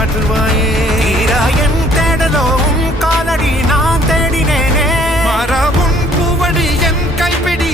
காட்டுவாயே. என் தேடலோ உன் காலடி நான் தேடினேனே. மரபுன் பூவடி என் கைப்பிடி